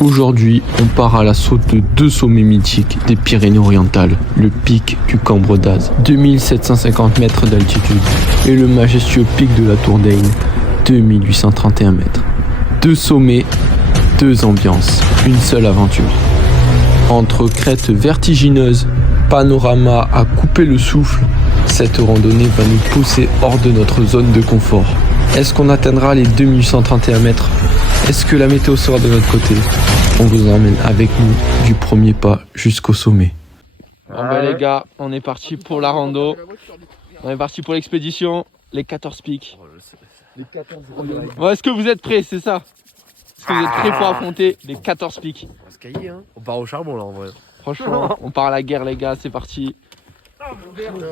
Aujourd'hui, on part à l'assaut de deux sommets mythiques des Pyrénées-Orientales, le pic du Cambre d'Az, 2750 mètres d'altitude, et le majestueux pic de la Tour d'Ain, 2831 mètres. Deux sommets, deux ambiances, une seule aventure. Entre crêtes vertigineuses, panorama à couper le souffle, cette randonnée va nous pousser hors de notre zone de confort. Est-ce qu'on atteindra les 2831 mètres ? Est-ce que la météo sera de notre côté ? On vous emmène avec nous du premier pas jusqu'au sommet. Les gars, on est parti pour la rando. On est parti pour l'expédition, les 14 pics. Est-ce que vous êtes prêts, c'est ça ? Est-ce que vous êtes prêts pour affronter les 14 pics ? On va se cailler, hein. On part au charbon là en vrai. Franchement, on part à la guerre les gars, c'est parti.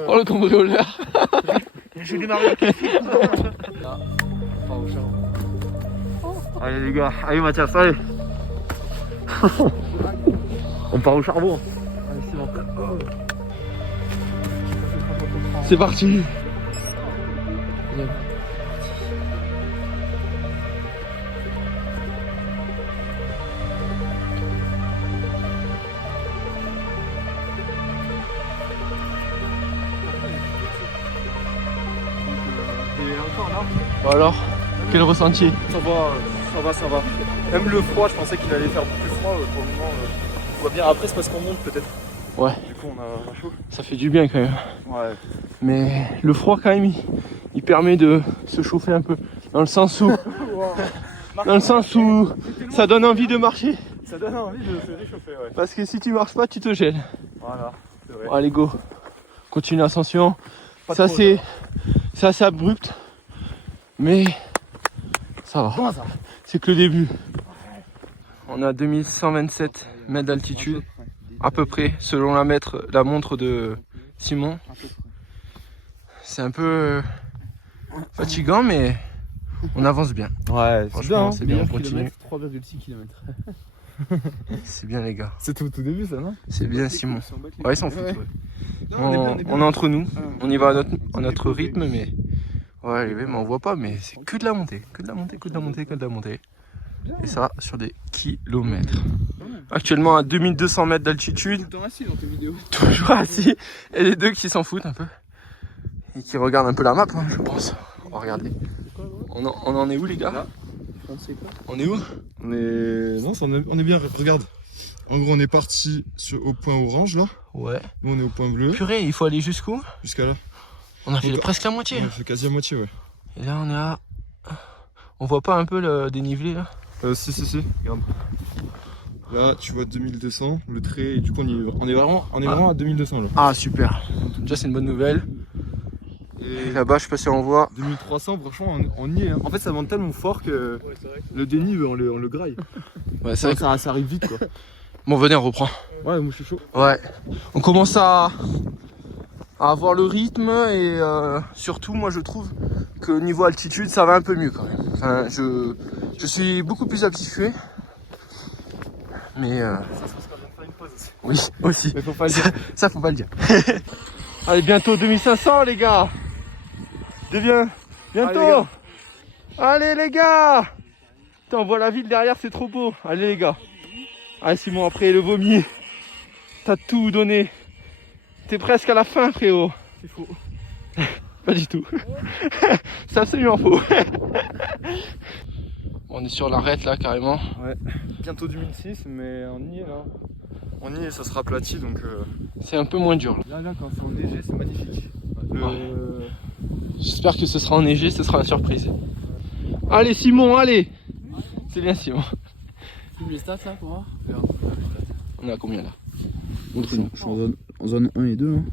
Oh le cambrioleur. J'ai démarré. Allez les gars, allez Mathias, allez. On part au charbon. C'est parti. Bon alors, quel ressenti? Ça va. Même le froid, je pensais qu'il allait faire plus froid. Pour le moment, on voit bien. Après, c'est parce qu'on monte peut-être. Ouais. Du coup, on a chaud. Ça fait du bien quand même. Ouais. Mais le froid quand même, il permet de se chauffer un peu. Dans le sens où, ça donne envie de marcher. Ça donne envie de se réchauffer, ouais. Parce que si tu marches pas, tu te gèles. Voilà, c'est vrai. Bon, allez go. Continue l'ascension. C'est assez abrupt. Mais ça va. Comment ça? C'est que le début. On a 2127 mètres d'altitude. À peu près, selon la montre de Simon. C'est un peu fatigant, mais on avance bien. Ouais, Franchement, c'est bien, on continue. 3,6 km. C'est bien les gars. C'est tout début ça, non? C'est bien Simon. Ouais, ils s'en foutent. Ouais. Ouais. On est entre nous. On y va à notre rythme, mais... Ouais, mais on voit pas, mais c'est que de la montée. Que de la montée. Et ça, sur des kilomètres. Actuellement à 2200 mètres d'altitude. Tout le temps assis dans tes vidéos. Toujours assis. Et les deux qui s'en foutent un peu. Et qui regardent un peu la map, hein, je pense. On va regarder. On en est où les gars? On est où? On est bien, regarde. En gros, on est parti au point orange là. Ouais. Nous, on est au point bleu. Purée, il faut aller jusqu'où? Jusqu'à là. On a fait presque la moitié. On a fait quasi la moitié, ouais. Et là, on est à... On voit pas un peu le dénivelé là? Si. Regarde. Là, tu vois 2200, le trait, et du coup, on est vraiment à 2200 là. Ah, super. Déjà, c'est une bonne nouvelle. Et là-bas, je sais pas si on voit. 2300, franchement, on y est. Hein. En fait, ça monte tellement fort que le dénive, on le graille. Ouais, c'est vrai que... ça arrive vite, quoi. Bon, venez, on reprend. Ouais, moi, je suis chaud. Ouais. On commence à avoir le rythme et surtout, moi, je trouve que niveau altitude, ça va un peu mieux quand même. Enfin, je suis beaucoup plus habitué. Mais oui, aussi. Mais faut pas le dire. Ça, faut pas le dire. Allez, bientôt 2500 les gars. Bientôt. Allez les gars. Putain, on voit la ville derrière, c'est trop beau. Allez les gars. Allez Simon, après le vomi. T'as tout donné. T'es presque à la fin frérot. C'est faux. Pas du tout. C'est absolument faux. On est sur l'arête là carrément. Ouais. Bientôt 2006, mais on y est là. On y est, ça sera aplati donc. C'est un peu moins dur. Là, quand c'est enneigé, c'est magnifique. J'espère que ce sera enneigé, ce sera la surprise. Allez Simon, allez. C'est bien Simon. Les stats là pour voir. On est à combien là? Je suis en zone 1 et 2. Hein.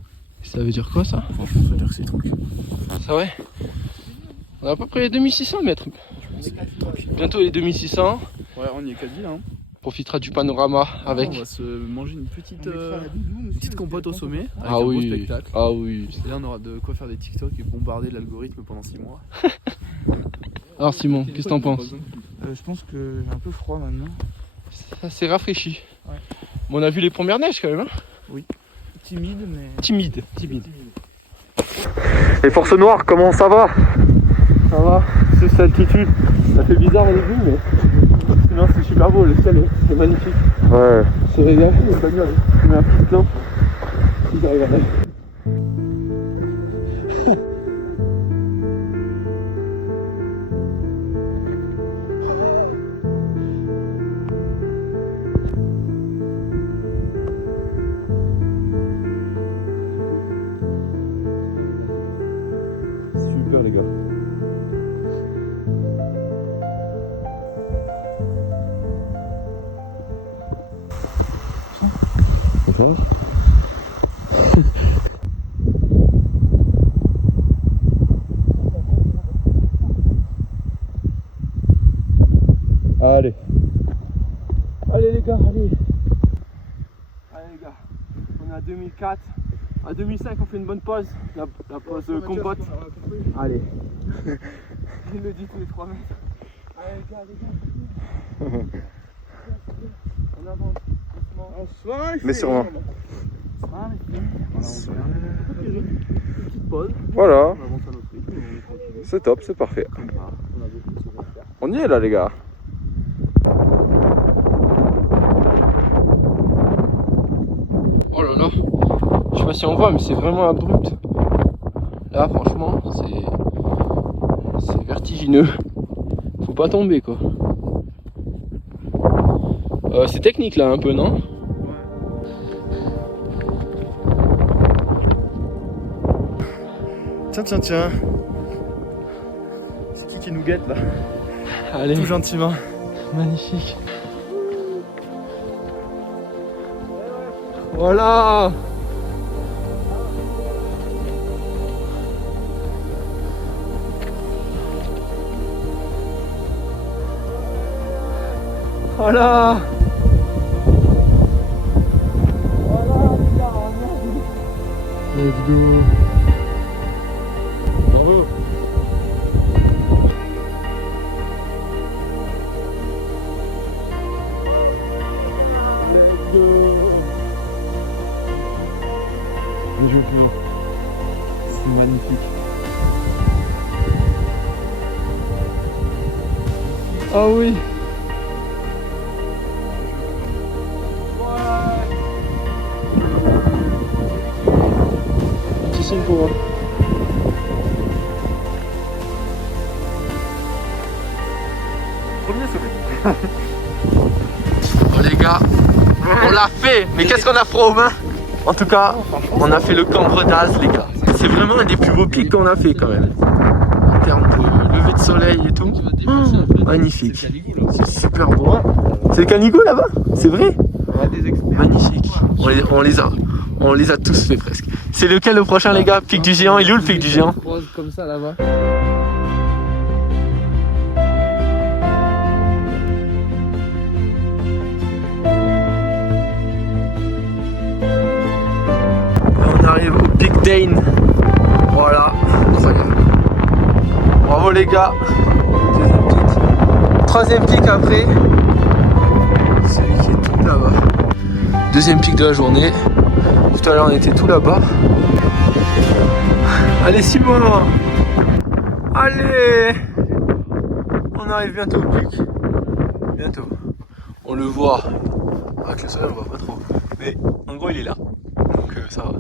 Ça veut dire quoi ça? Franchement, ça veut dire que c'est tranquille. C'est vrai? On a à peu près les 2600 mètres. Bientôt les 2600. Ouais, on y est quasi là. Hein. On profitera du panorama avec. On va se manger une petite compote au sommet. Avec Ah un beau oui. spectacle. Ah oui. Et là, on aura de quoi faire des TikTok et bombarder l'algorithme pendant 6 mois. Alors Simon, qu'est-ce que t'en penses? Je pense que j'ai un peu froid maintenant. Ça s'est rafraîchi. Ouais. Bon, on a vu les premières neiges quand même. Hein. Oui. Timide, mais. Timide. Les forces noires, comment ça va? Ça va, c'est cette altitude. Ça fait bizarre au début, mais sinon c'est super. super beau, le ciel est magnifique. Ouais. C'est régal, les bagnoles, je mets un petit plan. Ils arrivent à faire. Super les gars. Allez. Allez les gars, allez. Allez les gars, on est à 2004. À 2005 on fait une bonne pause, la pause compote. Allez. Il le dit tous les 3 mètres. Allez les gars. On avance doucement. Mais sûrement. Petite pause. Voilà. On avance à notre rythme, on est tranquille. C'est top, c'est parfait. On a beaucoup de choses à faire. On y est là les gars. Oh là là, je sais pas si on voit, mais c'est vraiment abrupt. Là, franchement, c'est vertigineux. Faut pas tomber quoi. C'est technique là un peu, non? Tiens. C'est qui nous guette là? Allez, Tout gentiment. magnifique. Voilà. Voilà. Let's go. Bravo. C'est magnifique. Ah oui. Petit signe pour moi. Premier sommet. Oh les gars, on l'a fait. Mais qu'est-ce qu'on a froid aux mains? En tout cas, on a fait le Cambre d'Az les gars. C'est vraiment un des plus beaux pics qu'on a fait quand même. En termes de lever de soleil et tout. Oh, magnifique. C'est super beau. C'est le Canigou là-bas? C'est vrai? Magnifique. On les a tous fait presque. C'est lequel le prochain les gars? Pic du Géant? Il est où le pic du Géant? Comme ça là-bas. On arrive au pic d'Ain. Voilà, incroyable. Bravo les gars. Deuxième pic. Troisième pic après. Celui qui est tout là-bas. Deuxième pic de la journée. Tout à l'heure on était tout là-bas. Allez Simon. Allez. On arrive bientôt au pic. Bientôt. On le voit. Avec le soleil on voit pas trop. Mais en gros il est là. Donc ça va.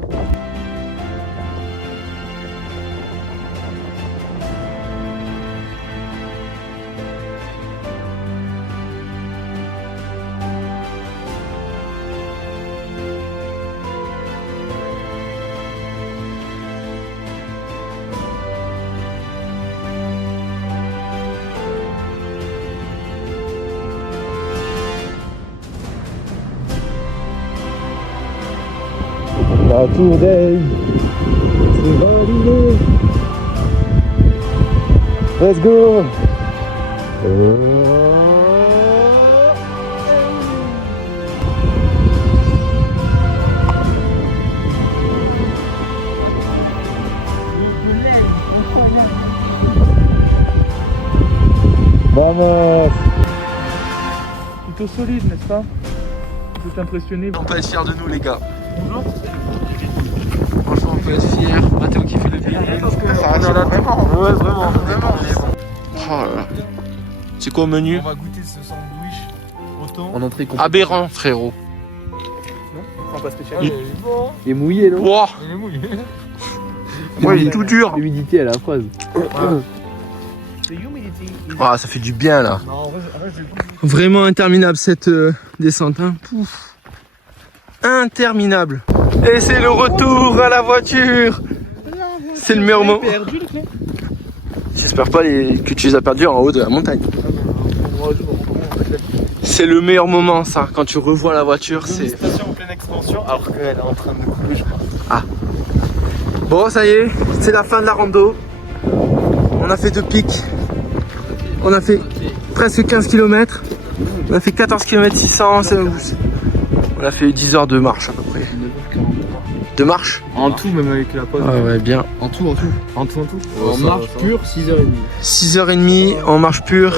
La tour d'Ain, c'est validé. Let's go. Vamos. Plutôt solide, n'est-ce pas? Vous êtes impressionné? On peut être fiers de nous les gars. Franchement on peut être fiers. Mathéo qui fait le bilan. Ouais vraiment. Oh là là. C'est quoi au menu? On va goûter ce sandwich En entrée complète. Aberrant, frérot. Enfin, pas spécial. Il est mouillé, non? Wow. Il est mouillé. Ouais, il est tout dur. L'humidité, elle est affreuse. Ah, ça fait du bien là. Non, en vrai, Vraiment interminable cette descente. Hein. Pouf. Interminable. Et c'est le retour à la voiture. C'est le meilleur moment. J'espère pas que tu les as perdus en haut de la montagne. C'est le meilleur moment ça, quand tu revois la voiture. C'est station en pleine expansion alors qu'elle est en train de couler, je crois. bon, ça y est, c'est la fin de la rando. On a fait 2 pics. On a fait presque 15 km. On a fait 14 km 600. On a fait 10 heures de marche à peu près. De marche? En tout, même avec la pause. Ah ouais, bien. En tout. En tout. En marche pure, 6h30. 6h30 en marche pure.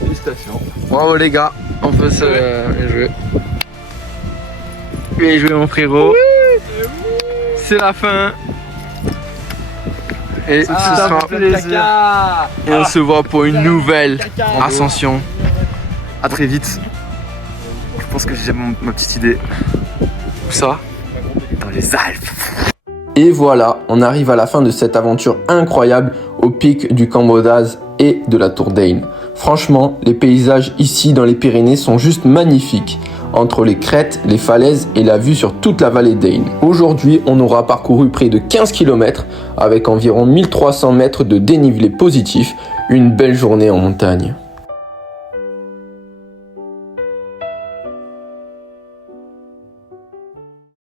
Félicitations. Bravo les gars, on peut se bien jouer. Bien joué mon frérot. C'est la fin. Et ce sera et on se voit pour une nouvelle ascension. À très vite. Je pense que j'ai ma petite idée. Où ça? Dans les Alpes. Et voilà, on arrive à la fin de cette aventure incroyable au pic du Cambre d'Az et de la Tour d'Ain. Franchement, les paysages ici dans les Pyrénées sont juste magnifiques, entre les crêtes, les falaises et la vue sur toute la vallée d'Ain. Aujourd'hui, on aura parcouru près de 15 km avec environ 1300 mètres de dénivelé positif, une belle journée en montagne.